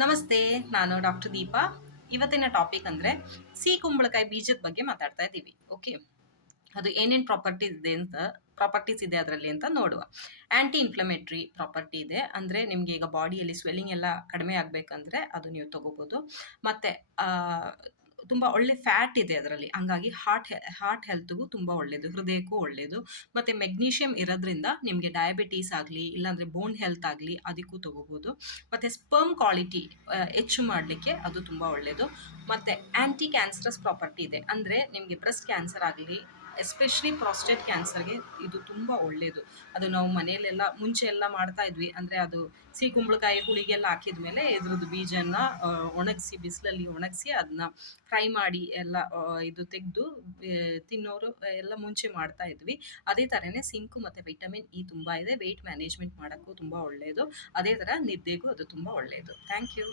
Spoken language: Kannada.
ನಮಸ್ತೆ, ನಾನು ಡಾಕ್ಟರ್ ದೀಪಾ. ಇವತ್ತಿನ ಟಾಪಿಕ್ ಅಂದ್ರೆ ಸಿಹಿ ಕುಂಬಳಕಾಯಿ ಬೀಜದ ಬಗ್ಗೆ ಮಾತಾಡ್ತಾ ಇದ್ದೀವಿ. ಓಕೆ. ಅದು ಏನೇನ್ ಪ್ರಾಪರ್ಟೀಸ್ ಇದೆ ಅದರಲ್ಲಿ ಅಂತ ನೋಡುವ. ಆಂಟಿ ಇನ್ಫ್ಲಮೇಟರಿ ಪ್ರಾಪರ್ಟಿ ಇದೆ. ಅಂದ್ರೆ ನಿಮ್ಗೆ ಈಗ ಬಾಡಿಯಲ್ಲಿ ಸ್ವೆಲ್ಲಿಂಗ್ ಎಲ್ಲ ಕಡಿಮೆ ಆಗ್ಬೇಕಂದ್ರೆ ಅದು ನೀವು ತಗೋಬಹುದು. ಮತ್ತೆ ಆ, ತುಂಬಾ ಒಳ್ಳೆ ಫ್ಯಾಟ್ ಇದೆ ಅದರಲ್ಲಿ. ಹಂಗಾಗಿ ಹಾರ್ಟ್ ಹೆಲ್ತ್‌ಗೂ ತುಂಬಾ ಒಳ್ಳೇದು, ಹೃದಯಕ್ಕೂ ಒಳ್ಳೇದು. ಮತ್ತೆ ಮೆಗ್ನೀಷಿಯಂ ಇರೋದ್ರಿಂದ ನಿಮ್ಗೆ ಡಯಾಬಿಟೀಸ್ ಆಗ್ಲಿ, ಇಲ್ಲಾಂದ್ರೆ ಬೋನ್ ಹೆಲ್ತ್ ಆಗ್ಲಿ ಅದಕ್ಕೂ ತಗೋಬಹುದು. ಮತ್ತೆ ಸ್ಪರ್ಮ್ ಕ್ವಾಲಿಟಿ ಹೆಚ್ಚು ಮಾಡಲಿಕ್ಕೆ ಅದು ತುಂಬಾ ಒಳ್ಳೇದು. ಮತ್ತೆ ಆಂಟಿ ಕ್ಯಾನ್ಸರಸ್ ಪ್ರಾಪರ್ಟಿ ಇದೆ. ಅಂದ್ರೆ ನಿಮ್ಗೆ ಬ್ರೆಸ್ಟ್ ಕ್ಯಾನ್ಸರ್ ಆಗಲಿ, ಎಸ್ಪೆಷಲಿ ಪ್ರಾಸ್ಟೇಟ್ ಕ್ಯಾನ್ಸರ್ಗೆ ಇದು ತುಂಬಾ ಒಳ್ಳೇದು. ಅದು ನಾವು ಮನೆಯಲ್ಲೆಲ್ಲ ಮುಂಚೆ ಎಲ್ಲ ಮಾಡ್ತಾ ಇದ್ವಿ. ಅಂದ್ರೆ ಅದು ಸಿಹಿ ಕುಂಬಳಕಾಯಿ ಹುಳಿಗೆಲ್ಲ ಹಾಕಿದ್ಮೇಲೆ ಇದ್ರದ್ದು ಬೀಜನ ಒಣಗಿಸಿ, ಬಿಸಿಲಲ್ಲಿ ಒಣಗಿಸಿ ಅದನ್ನ ಫ್ರೈ ಮಾಡಿ ಎಲ್ಲ ಇದು ತೆಗೆದು ತಿನ್ನೋರು ಎಲ್ಲ ಮುಂಚೆ ಮಾಡ್ತಾ ಇದ್ವಿ. ಅದೇ ಥರನೇ ಸಿಂಕು ಮತ್ತು ವಿಟಮಿನ್ ಇ ತುಂಬಾ ಇದೆ. ವೆಯ್ಟ್ ಮ್ಯಾನೇಜ್ಮೆಂಟ್ ಮಾಡೋಕ್ಕೂ ತುಂಬಾ ಒಳ್ಳೆಯದು. ಅದೇ ಥರ ನಿದ್ದೆಗೂ ಅದು ತುಂಬಾ ಒಳ್ಳೆಯದು. Thank you.